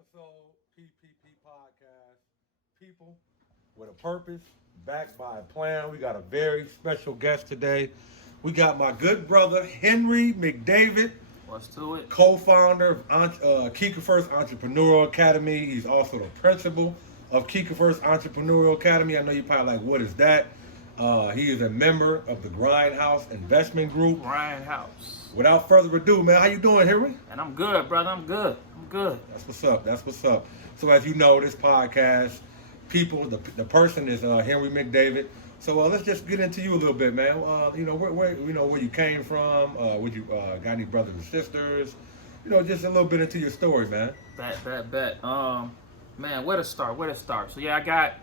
episode, PPP Podcast. People with a purpose, backed by a plan. We got a very special guest today. We got my good brother, Henry McDavid, What's to it? co-founder of KIKIFER'S Entrepreneurial Academy. He's also the principal of KIKIFER'S Entrepreneurial Academy. I know you're probably like, what is that? He is a member of the Grindhouse Investment Group. Grindhouse. Without further ado, man, how you doing, Henry? And I'm good, brother. I'm good. That's what's up. That's what's up. So as you know, this podcast, the person is Henry McDavid. So let's just get into you a little bit, man. Where you came from. Would you got any brothers and sisters? Just a little bit into your story, man. Bet. Man, where to start? So yeah, I got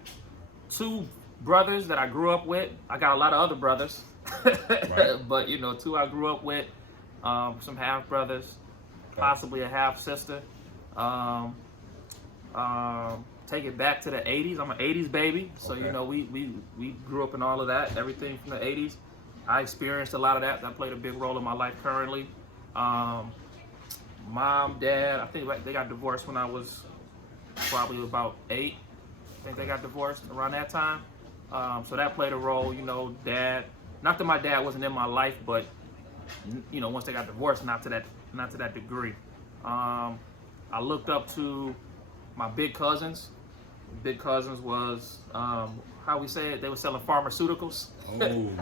two brothers that I grew up with. I got a lot of other brothers, Right. but two I grew up with. Some half brothers, possibly a half sister. Take it back to the 80s. I'm an 80s baby, so Okay. we grew up in all of that, everything from the 80s. I experienced a lot of that. That played a big role in my life currently. Mom, dad, I think they got divorced when I was probably about 8. I think they got divorced around that time. So that played a role. Dad. Not that my dad wasn't in my life, but once they got divorced, not to that degree. I looked up to my big cousins. Big cousins was how we say it. They were selling pharmaceuticals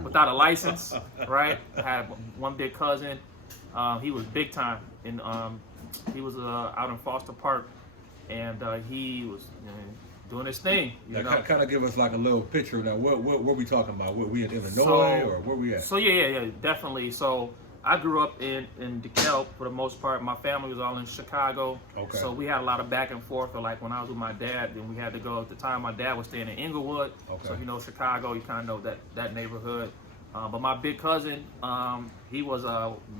without a license, right? I had one big cousin. He was big time, and he was out in Foster Park, and he was doing his thing. Kind of give us like a little picture of that. What we talking about? We in Illinois or where we at? So yeah, definitely. So I grew up in DeKalb for the most part. My family was all in Chicago. Okay. So we had a lot of back and forth. Like when I was with my dad, then we had to go. At the time, my dad was staying in Inglewood. Okay. So Chicago, you kind of know that neighborhood. But my big cousin, he was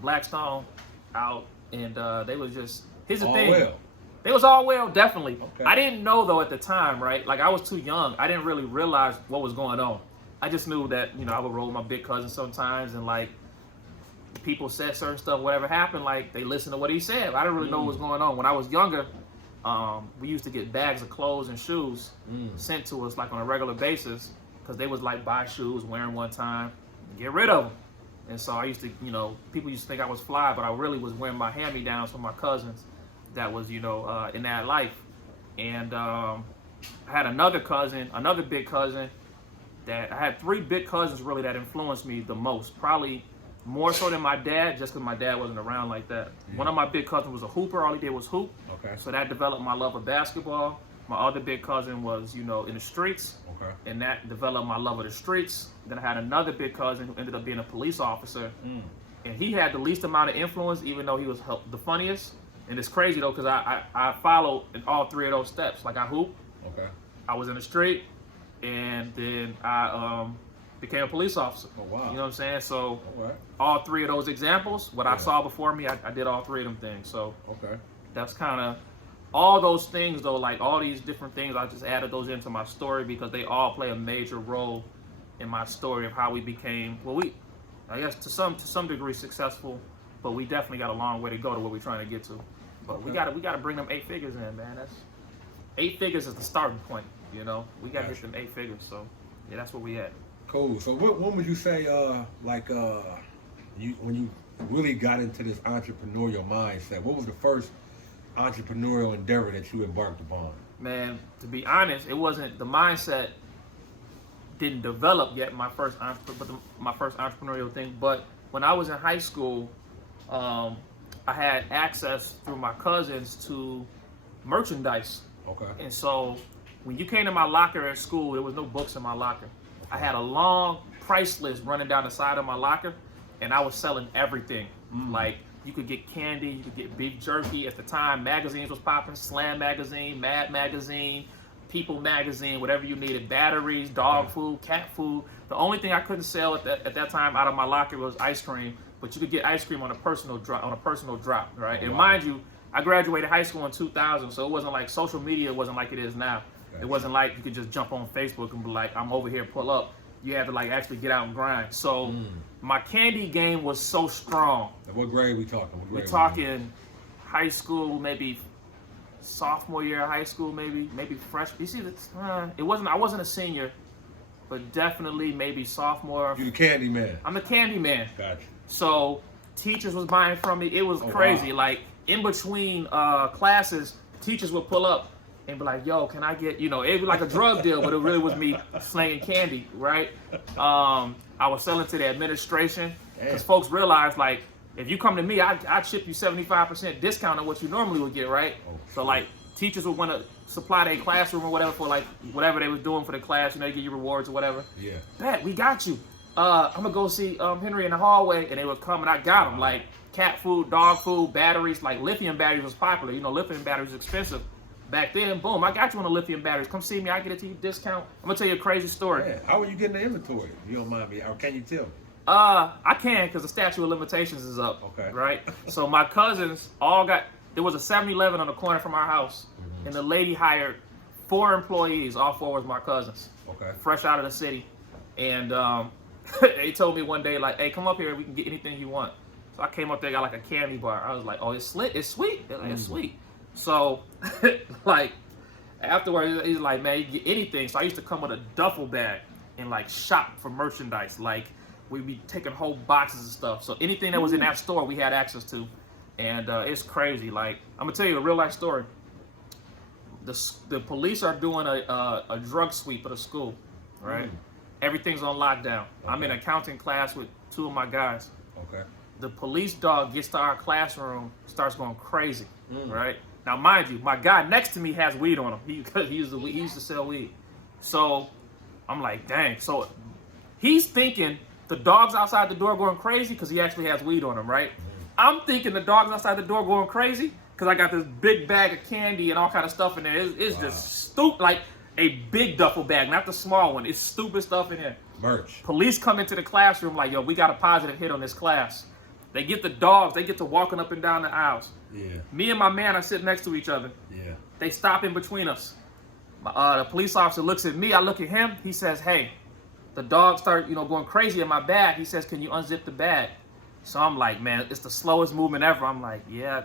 Blackstone out, and they was just. Here's the thing. Well. They was all well, definitely. Okay. I didn't know though at the time, right? Like I was too young. I didn't really realize what was going on. I just knew that I would roll with my big cousin sometimes, and like people said certain stuff. Whatever happened, like they listened to what he said. I didn't really know what was going on. When I was younger, we used to get bags of clothes and shoes sent to us like on a regular basis because they was like buy shoes, wearing one time, get rid of them. And so I used to, people used to think I was fly, but I really was wearing my hand-me-downs from my cousins. That was, in that life. And I had another big cousin that I had 3 big cousins really that influenced me the most. Probably more so than my dad, just because my dad wasn't around like that. Yeah. One of my big cousins was a hooper. All he did was hoop. Okay. So that developed my love of basketball. My other big cousin was, in the streets. Okay. And that developed my love of the streets. Then I had another big cousin who ended up being a police officer. And he had the least amount of influence, even though he was the funniest. And it's crazy though, because I followed in all 3 of those steps. Like I hooped, Okay. I was in the street, and then I became a police officer. Oh wow. You know what I'm saying? So All right. all 3 of those examples, what I Yeah. saw before me, I did all 3 of them things. So Okay. that's kind of all those things though, like all these different things, I just added those into my story because they all play a major role in my story of how we became, I guess to some degree successful, but we definitely got a long way to go to where we're trying to get to. But we gotta bring them 8 figures in, man. That's 8 figures is the starting point. We gotta hit them 8 figures. So yeah, that's where we at. Cool. So when would you say when you really got into this entrepreneurial mindset? What was the first entrepreneurial endeavor that you embarked upon? Man, to be honest, it wasn't the mindset didn't develop yet. My first entrepreneurial thing, but when I was in high school, I had access through my cousins to merchandise. Okay. And so when you came to my locker at school, there was no books in my locker. I had a long price list running down the side of my locker, and I was selling everything. Like you could get candy, you could get beef jerky. At the time, magazines was popping: Slam magazine, Mad magazine, People magazine, whatever you needed, batteries, dog food, cat food. The only thing I couldn't sell at that time out of my locker was ice cream. But you could get ice cream on a personal drop, right? Oh, and wow. mind you, I graduated high school in 2000, so it wasn't like social media wasn't like it is now. Gotcha. It wasn't like you could just jump on Facebook and be like, I'm over here, pull up. You had to like actually get out and grind. So my candy game was so strong. And what grade we talking? We're talking high school, maybe sophomore year of high school, maybe freshman. You see, I wasn't a senior, but definitely maybe sophomore. You the candy man. I'm the candy man. Gotcha. So teachers was buying from me. It was crazy. Wow. Like in between classes, teachers would pull up and be like, "Yo, can I get?" You know, it'd be like a drug deal, but it really was me slinging candy, right? I was selling to the administration because folks realized, like, if you come to me, I'd ship you 75% discount on what you normally would get, right? Oh, so like teachers would want to supply their classroom or whatever for like whatever they was doing for the class, you know, they give you rewards or whatever. Yeah. Bet, we got you. I'm gonna go see Henry in the hallway, and they would come and I got them like cat food, dog food, batteries. Like lithium batteries was popular. You know, lithium batteries was expensive back then. Boom, I got you on the lithium batteries. Come see me, I get it to you discount. I'm gonna tell you a crazy story. Yeah. How are you getting the inventory? You don't mind me, or can you tell me? I can, because the statute of limitations is up. Okay. Right? So my cousins all got, there was a 7-Eleven on the corner from our house, and the lady hired 4 employees. All 4 was my cousins. Okay. Fresh out of the city. And they told me one day, like, hey, come up here, we can get anything you want. So I came up there, got like a candy bar. I was like, oh, it's sweet. They're like, it's sweet. So, like, afterwards, he's like, man, you can get anything. So I used to come with a duffel bag and like shop for merchandise. Like, we'd be taking whole boxes of stuff. So anything that was in that store, we had access to. And it's crazy. Like, I'm gonna tell you a real life story. The police are doing a drug sweep at a school, right? Everything's on lockdown. Okay. I'm in accounting class with 2 of my guys. Okay. The police dog gets to our classroom, starts going crazy, right? Now, mind you, my guy next to me has weed on him. He used to sell weed. So I'm like, dang. So he's thinking the dog's outside the door going crazy because he actually has weed on him, right? I'm thinking the dog's outside the door going crazy because I got this big bag of candy and all kind of stuff in there. It's just stupid, like a big duffel bag, not the small one. It's stupid stuff in here. Merch. Police come into the classroom like, yo, we got a positive hit on this class. They get the dogs, they get to walking up and down the aisles. Yeah. Me and my man are sitting next to each other. Yeah. They stop in between us. The police officer looks at me, I look at him, he says, hey, the dog started, going crazy in my bag. He says, can you unzip the bag? So I'm like, man, it's the slowest movement ever. I'm like, yeah,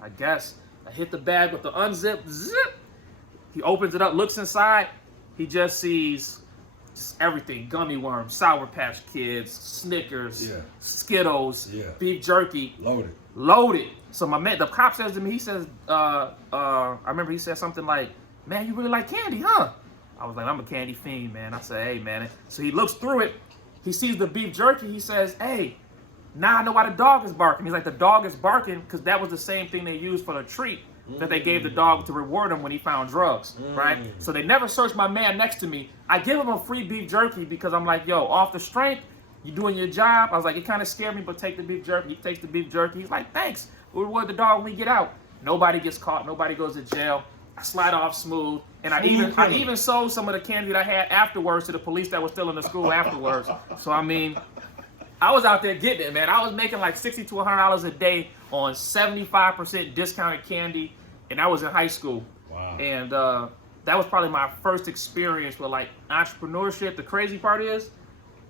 I guess. I hit the bag with the unzip, zip. He opens it up, looks inside. He just sees everything: gummy worms, Sour Patch Kids, Snickers, Skittles, beef jerky. Loaded. So my man, the cop says to me, he says, I remember he said something like, man, you really like candy, huh? I was like, I'm a candy fiend, man. I said, hey, man. So he looks through it. He sees the beef jerky. He says, hey, now I know why the dog is barking. He's like, the dog is barking because that was the same thing they used for the treat that they gave the dog to reward him when he found drugs, right? So they never searched my man next to me. I give him a free beef jerky because I'm like, yo, off the strength, you doing your job. I was like, it kind of scared me, but take the beef jerky. He takes the beef jerky. He's like, thanks. We'll reward the dog when we get out. Nobody gets caught. Nobody goes to jail. I slide off smooth. And I even sold some of the candy that I had afterwards to the police that was still in the school afterwards. So, I mean, I was out there getting it, man. I was making like $60 to $100 a day on 75% discounted candy, and I was in high school. Wow. And that was probably my first experience with like entrepreneurship. The crazy part is,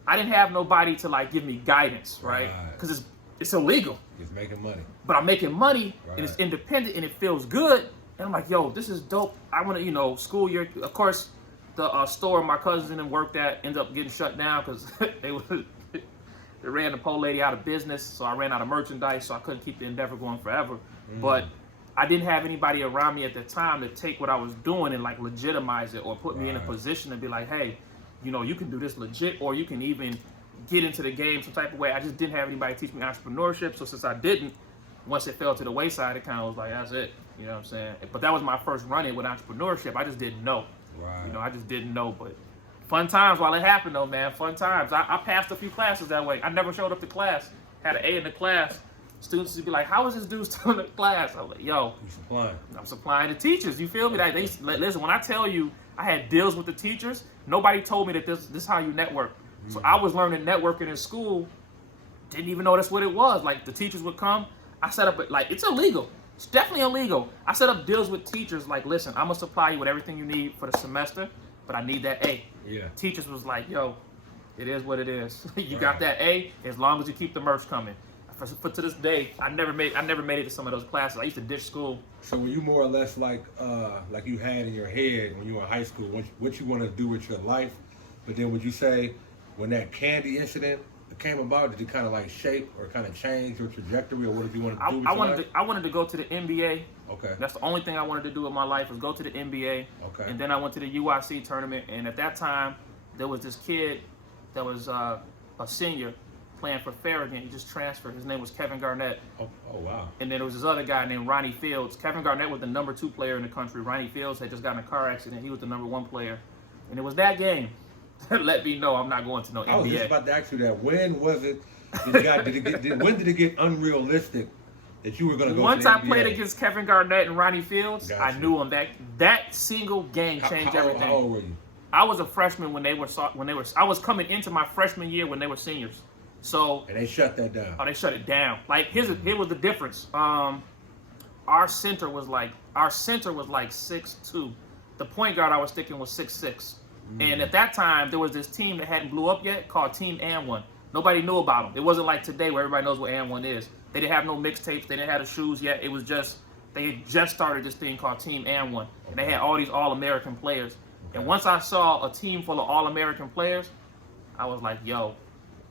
I didn't have nobody to like give me guidance, right? Because it's illegal. It's making money. But I'm making money, and it's independent, and it feels good. And I'm like, yo, this is dope. I want to, school year. Of course, the store my cousins and them worked at ended up getting shut down because they ran the pole lady out of business. So I ran out of merchandise, so I couldn't keep the endeavor going forever. But I didn't have anybody around me at the time to take what I was doing and like legitimize it or put me in a position to be like, hey, you can do this legit, or you can even get into the game some type of way. I just didn't have anybody teach me entrepreneurship. So since I didn't, once it fell to the wayside, it kind of was like, that's it. You know what I'm saying? But that was my first run-in with entrepreneurship. I just didn't know. Right. I just didn't know. But fun times while it happened, though, man. Fun times. I passed a few classes that way. I never showed up to class. Had an A in the class. Students would be like, how is this dude still in the class? I was like, yo. You supplying. I'm supplying to teachers. You feel me? Like, listen, when I tell you I had deals with the teachers, nobody told me that this is how you network. So I was learning networking in school. Didn't even know that's what it was. Like, the teachers would come. I set up, it's illegal. It's definitely illegal. I set up deals with teachers like, listen, I'm going to supply you with everything you need for the semester, but I need that A. Yeah. Teachers was like, yo, it is what it is. You got that A as long as you keep the merch coming. for to this day, I never made it to some of those classes. I used to ditch school. So were you more or less like you had in your head when you were in high school, what you want to do with your life? But then would you say when that candy incident came about, did it kind of like shape or kind of change your trajectory, or what did you want to do with your life? I wanted to go to the NBA. Okay. That's the only thing I wanted to do in my life was go to the NBA. Okay. And then I went to the UIC tournament, and at that time, there was this kid that was a senior playing for Farragut. He just transferred. His name was Kevin Garnett. Oh wow. And then there was this other guy named Ronnie Fields. Kevin Garnett was the number 2 player in the country. Ronnie Fields had just gotten in a car accident. He was the number 1 player. And it was that game that let me know I'm not going to no NBA. I was just about to ask you that. When was it? When did it get unrealistic that you were going to go Once to the I NBA? played against Kevin Garnett and Ronnie Fields, Gotcha. I knew him. That single game changed everything. How old were you? I was a freshman when they were. I was coming into my freshman year when they were seniors. So. And they shut that down. Oh, they shut it down. Like here was the difference. Our center was like 6'2". The point guard I was sticking was 6'6". And at that time there was this team that hadn't blew up yet called Team And1. Nobody knew about them. It wasn't like today where everybody knows what And1 is. They didn't have no mixtapes. They didn't have the shoes yet. It was just they had just started this thing called Team And1. And they had all these All-American players. And once I saw a team full of All-American players, I was like, yo,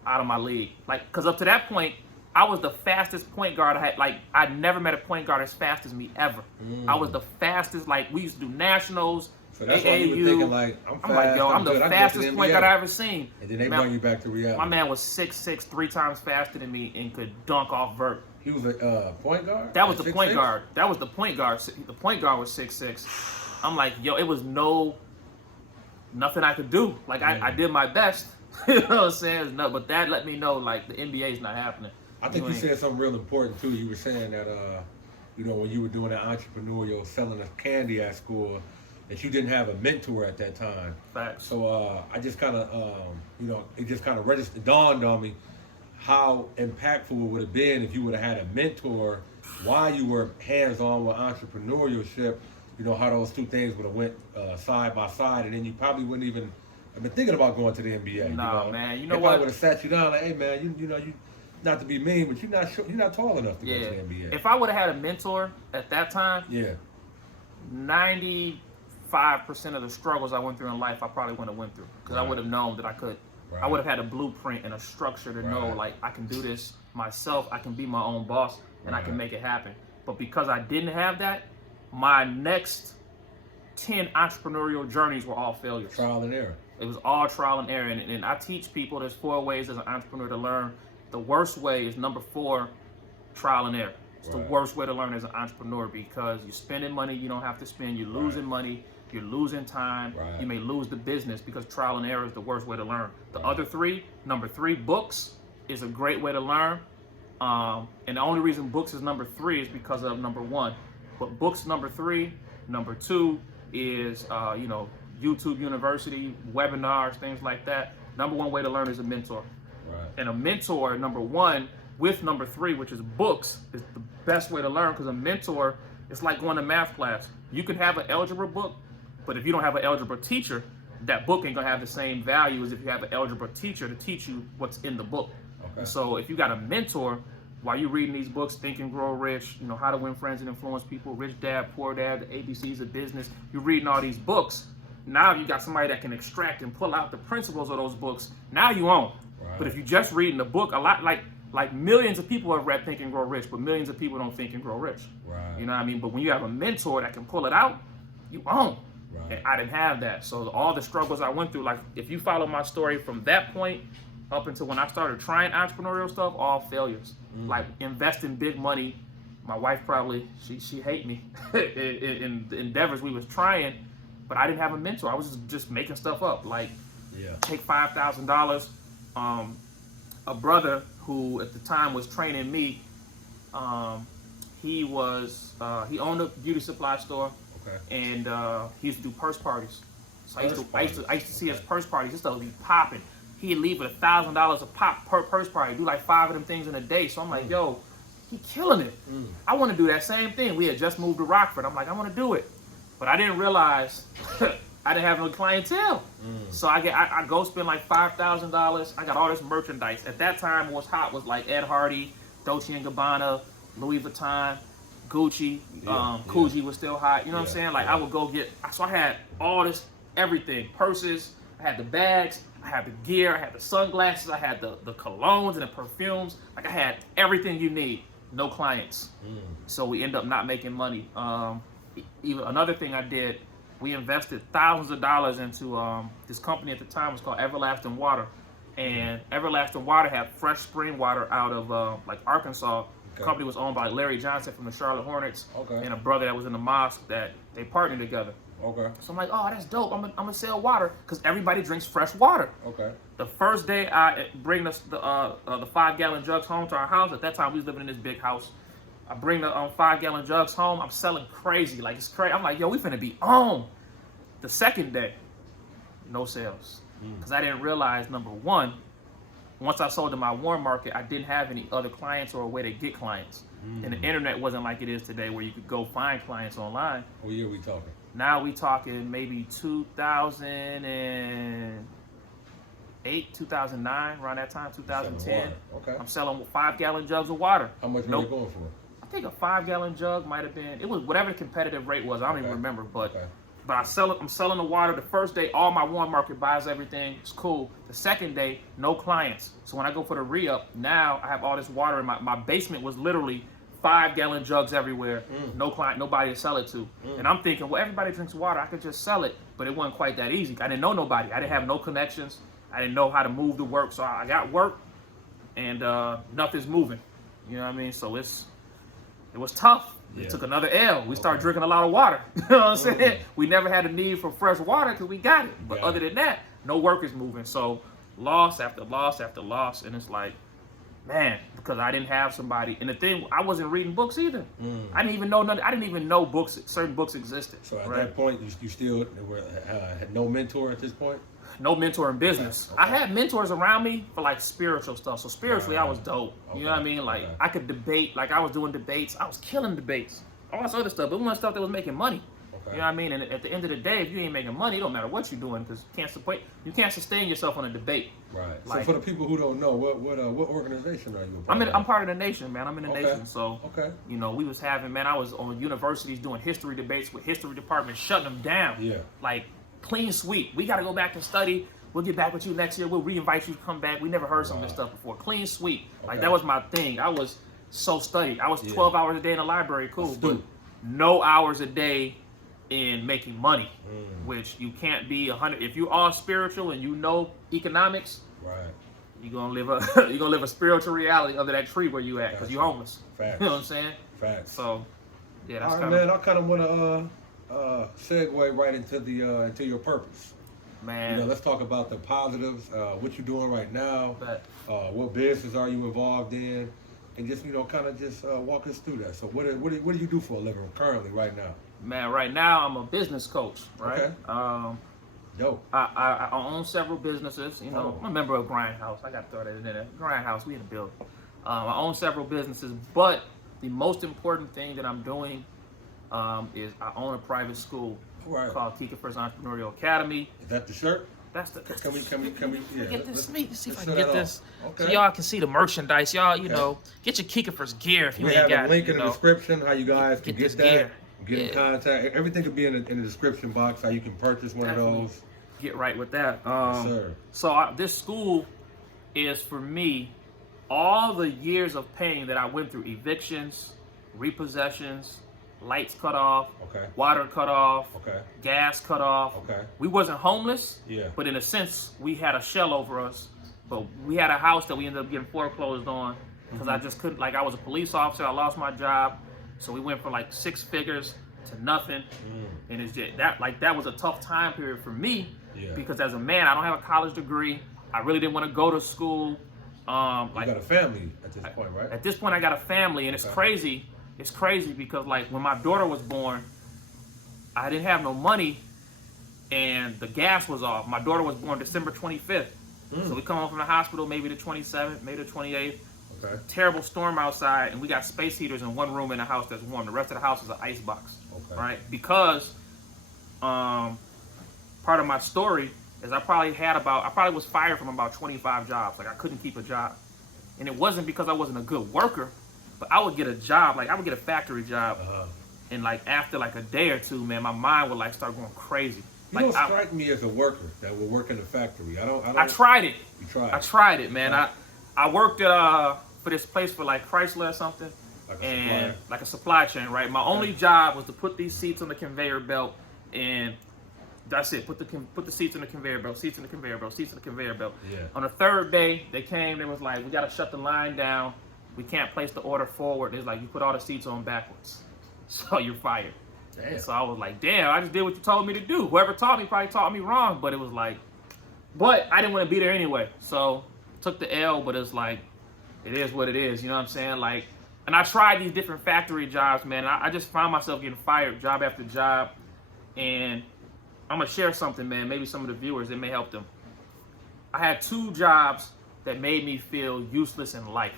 out of my league. Like, because up to that point, I was the fastest point guard I had. Like, I'd never met a point guard as fast as me ever. I was the fastest. Like, we used to do nationals, So that's AAU. why you were thinking like, I'm like, yo, I'm the good. I can go to fastest the point NBA. guard I ever seen. And then they Man, bring you back to reality. My man was 6'6", 3 times faster than me, and could dunk off vert. He was a point guard? That was the 6'6"? point guard. That was the point guard. The point guard was 6'6". I'm like, yo, it was nothing I could do. Like, I did my best. You know what I'm saying? No, but that let me know, like, the NBA is not happening. I think you said something real important, too. You were saying that, when you were doing that entrepreneurial, selling the candy at school, that you didn't have a mentor at that time. Facts. So I just kind of, it just kind of dawned on me how impactful it would have been if you would have had a mentor while you were hands-on with entrepreneurship. You know, how those two things would have went side by side, and then you probably wouldn't even have been thinking about going to the NBA. Nah, you know? man. You know they what? would have sat you down like, hey, man, you not to be mean, but you're not tall enough to go to the NBA. If I would have had a mentor at that time, 95% of the struggles I went through in life, I probably wouldn't have went through, because I would have known that I could. Right. I would have had a blueprint and a structure to know, like, I can do this myself. I can be my own boss, and I can make it happen. But because I didn't have that, my next 10 entrepreneurial journeys were all failures. Trial and error. It was all trial and error. And I teach people there's 4 ways as an entrepreneur to learn. The worst way is number 4, trial and error. It's the worst way to learn as an entrepreneur, because you're spending money you don't have to spend. You're losing money. You're losing time. You may lose the business, because trial and error is the worst way to learn. The other 3, number 3, books is a great way to learn. And the only reason books is number 3 is because of number 1. But books number 3, number 2 is YouTube University, webinars, things like that. Number 1 way to learn is a mentor. And a mentor, number 1, with number 3, which is books, is the best way to learn, because a mentor, it's like going to math class. You can have an algebra book, but if you don't have an algebra teacher, that book ain't gonna have the same value as if you have an algebra teacher to teach you what's in the book. Okay. So if you got a mentor, while you're reading these books, Think and Grow Rich, How to Win Friends and Influence People, Rich Dad, Poor Dad, the ABCs of Business, you're reading all these books. Now you got somebody that can extract and pull out the principles of those books. Now you own. But if you're just reading the book, a lot like millions of people have read Think and Grow Rich, but millions of people don't think and grow rich. You know what I mean? But when you have a mentor that can pull it out, you own. And I didn't have that. So all the struggles I went through, like if you follow my story from that point up until when I started trying entrepreneurial stuff, all failures. Like investing big money. My wife probably, she hate me in the endeavors we was trying, but I didn't have a mentor. I was just making stuff up. Like take $5,000. A brother who at the time was training me, he owned a beauty supply store. And he used to do purse parties. So I used to see his purse parties. This stuff would be popping. He'd leave with $1,000 a pop per purse party. Do like 5 of them things in a day. So I'm like, yo, he killing it. I want to do that same thing. We had just moved to Rockford. I'm like, I want to do it, but I didn't realize I didn't have no clientele. So I go spend like $5,000. I got all this merchandise. At that time, what's hot was like Ed Hardy, Dolce & Gabbana, Louis Vuitton, Gucci, Coogee was still hot. You know what I'm saying? Like I would go get. So I had all this, everything, purses. I had the bags. I had the gear. I had the sunglasses. I had the colognes and the perfumes. Like I had everything you need. No clients. So we end up not making money. Even another thing I did, we invested thousands of dollars into this company at the time. It was called Everlasting Water, and Everlasting Water had fresh spring water out of like Arkansas. The company was owned by Larry Johnson from the Charlotte Hornets and a brother that was in the mosque that they partnered together. So I'm like, oh, that's dope. I'm gonna sell water because everybody drinks fresh water. The first day I bring the 5-gallon jugs home to our house. At that time, we was living in this big house. I bring the 5-gallon jugs home. I'm selling crazy, like it's crazy. I'm like, yo, we finna be on. The second day, no sales, because I didn't realize, number one, once I sold to my warm market, I didn't have any other clients or a way to get clients. And the internet wasn't like it is today, where you could go find clients online. What year are we talking? Now we talking maybe 2008, 2009, around that time, 2010. I'm selling 5-gallon jugs of water. How much were you going for? I think a 5-gallon jug might have been, it was whatever the competitive rate was. I don't even remember, but I'm selling the water. The first day, all my warm market buys everything. It's cool. The second day, no clients. So when I go for the re-up, now I have all this water in my basement was literally 5-gallon jugs everywhere. No client, nobody to sell it to. And I'm thinking, well, everybody drinks water. I could just sell it, but it wasn't quite that easy. I didn't know nobody. I didn't have no connections. I didn't know how to move the work. So I got work, and nothing's moving. You know what I mean? So it was tough. It took another L. We started drinking a lot of water. You know what I'm saying? We never had a need for fresh water because we got it. But other than that, no work is moving. So loss after loss after loss. And it's like, man, because I didn't have somebody. And the thing, I wasn't reading books either. I didn't even know nothing. I didn't even know certain books existed. So at that point, you still had no mentor at this point? No mentor in business. I had mentors around me for like spiritual stuff. So spiritually, I was dope. You know what I mean? Like I could debate. Like I was doing debates. I was killing debates. All this other stuff. But it wasn't stuff that was making money. You know what I mean? And at the end of the day, if you ain't making money, it don't matter what you're doing, because you can't sustain yourself on a debate. Like, so for the people who don't know, what organization are you a part of? I'm part of the Nation, man. I'm in the Nation. So you know, we was having, man, I was on universities doing history debates with history departments, shutting them down. Like clean sweep. We got to go back and study. We'll get back with you next year. We'll re-invite you to come back. We never heard some of this stuff before. Clean sweep. Like that was my thing. I was so studied. I was 12 hours a day in the library. Cool, but no hours a day in making money, which you can't be 100. If you are spiritual and you know economics, you're gonna live a spiritual reality under that tree where you at, because you're homeless. Facts. You know what I'm saying? Facts. So yeah, that's all right, man. I kind of want to segue right into your purpose. Man, you know, let's talk about the positives. What you're doing right now. What business are you involved in? And just kind of just walk us through that. So what do you do for a living currently right now? Man, right now I'm a business coach, right? Dope. I own several businesses. You know, I'm a member of Grindhouse. I got to throw that in there. Grindhouse, we in the building. I own several businesses, but the most important thing that I'm doing is I own a private school called KIKIFER'S Entrepreneurial Academy. Is that the shirt? That's the. Can we get this? Let me see if I can get this. So y'all can see the merchandise. Y'all, you know, get your KIKIFER'S gear if you ain't got it. We have a link in the description how you guys can get that. Gear. Get in contact. Everything could be in the description box. How you can purchase one of those. Get right with that. Yes, sir. So this school is for me. All the years of pain that I went through: evictions, repossessions, lights cut off, water cut off, gas cut off. We wasn't homeless, but in a sense, we had a shell over us. But we had a house that we ended up getting foreclosed on because I just couldn't. Like I was a police officer, I lost my job. So we went from like 6 figures to nothing, and it's just that was a tough time period for me because as a man, I don't have a college degree. I really didn't want to go to school. You got a family at this point, right? At this point, I got a family, and it's crazy. It's crazy because like when my daughter was born, I didn't have no money, and the gas was off. My daughter was born December 25th, so we come home from the hospital maybe the 27th, maybe the 28th. Terrible storm outside, and we got space heaters in one room in the house that's warm. The rest of the house is an ice box, right? Because part of my story is I probably was fired from about 25 jobs. Like I couldn't keep a job, And it wasn't because I wasn't a good worker, but I would get a job, like I would get a factory job. And like after like a day or two, man, my mind would like start going crazy. You like, don't strike me as a worker that would work in a factory. I tried it. You tried? I tried it, man. I worked at for this place for like Chrysler or something. Like a supply chain, right? My only job was to put these seats on the conveyor belt, and that's it. Put the seats on the conveyor belt, seats on the conveyor belt, seats on the conveyor belt. Yeah. On the third day, they came. They was like, we got to shut the line down. We can't place the order forward. It's like you put all the seats on backwards, so you're fired. Damn. So I was like, damn, I just did what you told me to do. Whoever taught me probably taught me wrong, but it was like, but I didn't want to be there anyway. So took the L, but it's like, it is what it is. You know what I'm saying? Like, and I tried these different factory jobs, man. I just found myself getting fired job after job. And I'm going to share something, man. Maybe some of the viewers, it may help them. I had 2 jobs that made me feel useless in life.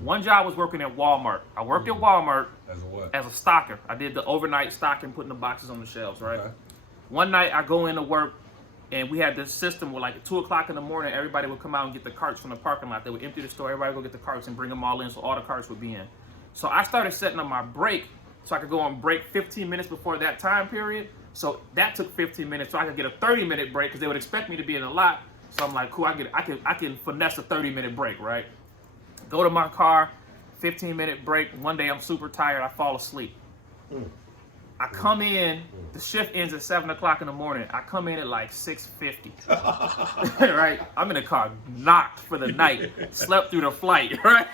One job was working at Walmart. I worked at Walmart as a what? As a stocker. I did the overnight stocking, putting the boxes on the shelves, right? Okay. One night I go into work, and we had this system where like at 2 o'clock in the morning, everybody would come out and get the carts from the parking lot. They would empty the store, everybody would go get the carts and bring them all in, so all the carts would be in. So I started setting up my break so I could go on break 15 minutes before that time period. So that took 15 minutes so I could get a 30-minute break because they would expect me to be in the lot. So I'm like, cool, I can finesse a 30-minute break, right? Go to my car, 15-minute break. One day I'm super tired, I fall asleep. I come in, the shift ends at 7 o'clock in the morning. I come in at like 6:50, right? I'm in the car, knocked for the night, slept through the flight, right?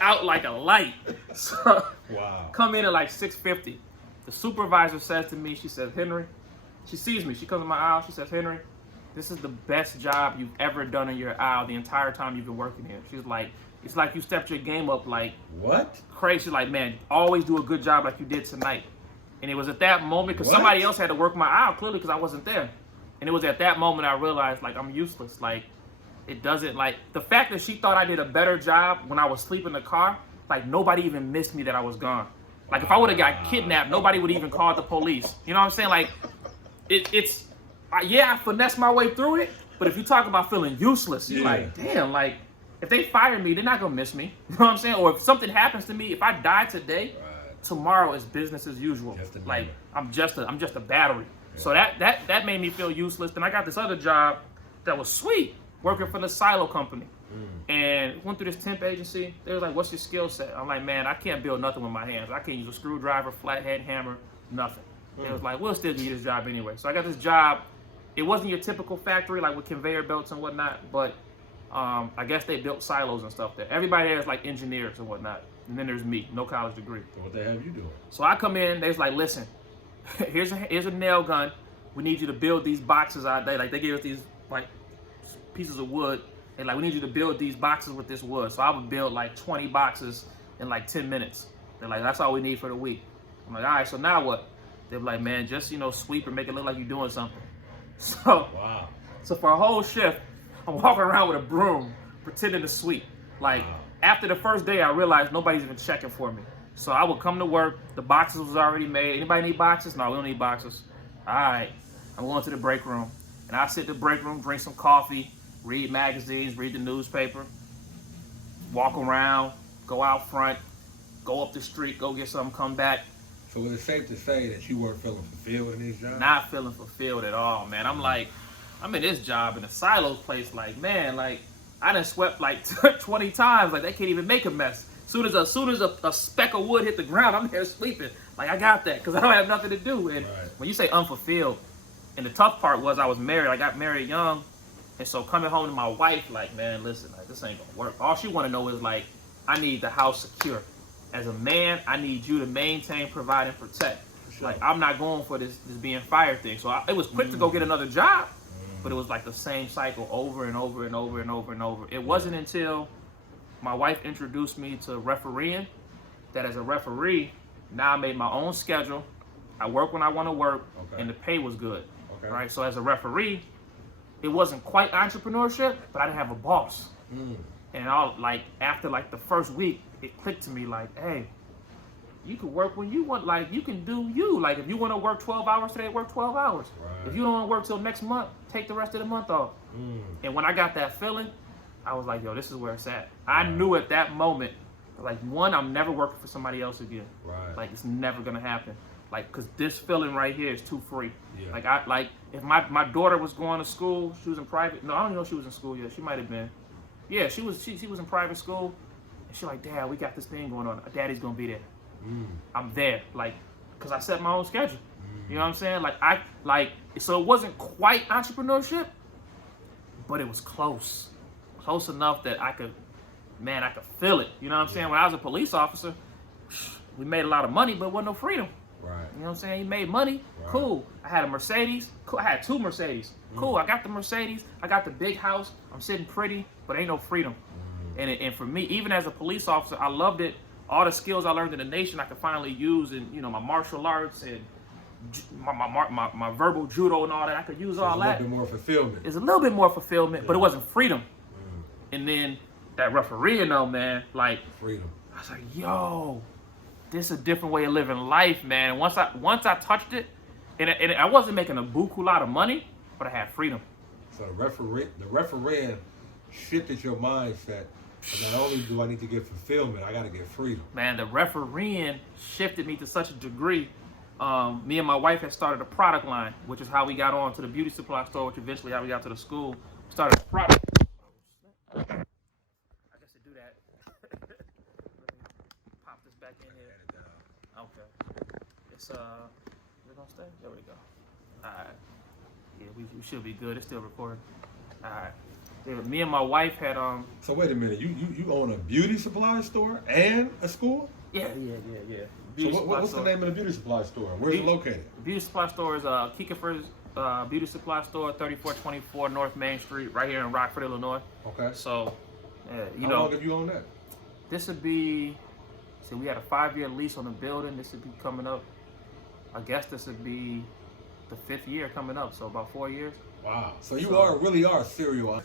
Out like a light. So, wow. Come in at like 6:50. The supervisor says to me, she says, Henry, she sees me, she comes in my aisle, she says, Henry, this is the best job you've ever done in your aisle the entire time you've been working here. She's like, it's like you stepped your game up like what? Crazy. She's like, man, always do a good job like you did tonight. And it was at that moment, because somebody else had to work my aisle, clearly, because I wasn't there. And it was at that moment I realized, like, I'm useless. Like, it doesn't, like, the fact that she thought I did a better job when I was asleep in the car, like, nobody even missed me that I was gone. Like, if I would have got kidnapped, nobody would even call the police. You know what I'm saying? Like, I finessed my way through it, but if you talk about feeling useless, you're like, damn, like, if they fire me, they're not going to miss me. You know what I'm saying? Or if something happens to me, if I die today, tomorrow is business as usual. Like, I'm just a battery. Yeah. So that made me feel useless. Then I got this other job that was sweet, working for the Silo company. And went through this temp agency. They was like, what's your skill set? I'm like, man, I can't build nothing with my hands. I can't use a screwdriver, flathead, hammer, nothing. They was like, we'll still give you this job anyway. So I got this job. It wasn't your typical factory, like with conveyor belts and whatnot, but I guess they built silos and stuff there. Everybody there is like engineers and whatnot. And then there's me, no college degree. So what the hell you doing? So I come in, they was like, listen, here's a nail gun. We need you to build these boxes out there. Like, they gave us these like pieces of wood. And like, we need you to build these boxes with this wood. So I would build like 20 boxes in like 10 minutes. They're like, that's all we need for the week. I'm like, all right, so now what? They're like, man, just, sweep and make it look like you're doing something. So, so for a whole shift, I'm walking around with a broom, pretending to sweep. Like, after the first day, I realized nobody's even checking for me. So I would come to work, the boxes was already made. Anybody need boxes? No, we don't need boxes. All right, I'm going to the break room. And I sit in the break room, drink some coffee, read magazines, read the newspaper, walk around, go out front, go up the street, go get something, come back. So is it safe to say that you weren't feeling fulfilled in this job? Not feeling fulfilled at all, man. I'm like, I'm in this job in a silos place, like, man, like, I done swept like 20 times, like, they can't even make a mess. Soon as a speck of wood hit the ground, I'm there sleeping. Like, I got that, because I don't have nothing to do. And when you say unfulfilled, and the tough part was I was married. I got married young. And so coming home to my wife, like, man, listen, like, this ain't gonna work. All she want to know is, like, I need the house secure. As a man, I need you to maintain, provide, and protect. Sure. Like, I'm not going for this being fired thing. So it was quick to go get another job, but it was like the same cycle over and over and over and over and over. It wasn't until my wife introduced me to refereeing that as a referee, now I made my own schedule. I work when I want to work, and the pay was good. Right? So as a referee, it wasn't quite entrepreneurship, but I didn't have a boss. And after like the first week, it clicked to me like, hey, you can work when you want, like, you can do you. Like, if you want to work 12 hours today, work 12 hours. If you don't want to work till next month, take the rest of the month off. And when I got that feeling, I was like, yo, this is where it's at. I knew at that moment, like, one, I'm never working for somebody else again. Right. Like, it's never gonna happen. Like, cause this feeling right here is too free. Yeah. Like, if my daughter was going to school, she was in private. No, I don't even know if she was in school yet. She might have been. Yeah, she was in private school. And she's like, Dad, we got this thing going on. Daddy's gonna be there. I'm there. Like, cause I set my own schedule. You know what I'm saying? So it wasn't quite entrepreneurship, but it was close. Close enough that I could feel it. You know what I'm saying? When I was a police officer, we made a lot of money, but wasn't no freedom. Right. You know what I'm saying? You made money. Right. Cool. I had a Mercedes. Cool. I had 2 Mercedes. Cool. I got the Mercedes. I got the big house. I'm sitting pretty, but ain't no freedom. And for me, even as a police officer, I loved it. All the skills I learned in the nation, I could finally use in, you know, my martial arts and my verbal judo and all that. I could use all that. It's a little bit more fulfillment. It's a little bit more fulfillment, but it wasn't freedom. And then that refereeing though, man, like freedom. I was like, yo, this is a different way of living life, man. And once I touched it, and I wasn't making a buku lot of money, but I had freedom. So the refereeing shifted your mindset. And not only do I need to get fulfillment, I got to get freedom. Man, the refereeing shifted me to such a degree. Me and my wife had started a product line, which is how we got on to the beauty supply store, which eventually how we got to the school. Started a product. I guess to do that, let me pop this back in here. Okay. It's is it gonna stay? There we go. All right. Yeah, we should be good. It's still recording. All right. Yeah, me and my wife had So wait a minute. You own a beauty supply store and a school? Yeah. So what's the name of the beauty supply store? Where's it located? The beauty supply store is KIKIFER'S beauty supply store, 3424 North Main Street, right here in Rockford, Illinois. Okay. So, How long have you owned that? This would be, see, we had a 5-year lease on the building. This would be coming up. I guess this would be the 5th year coming up, so about 4 years. Wow. So you really are serial.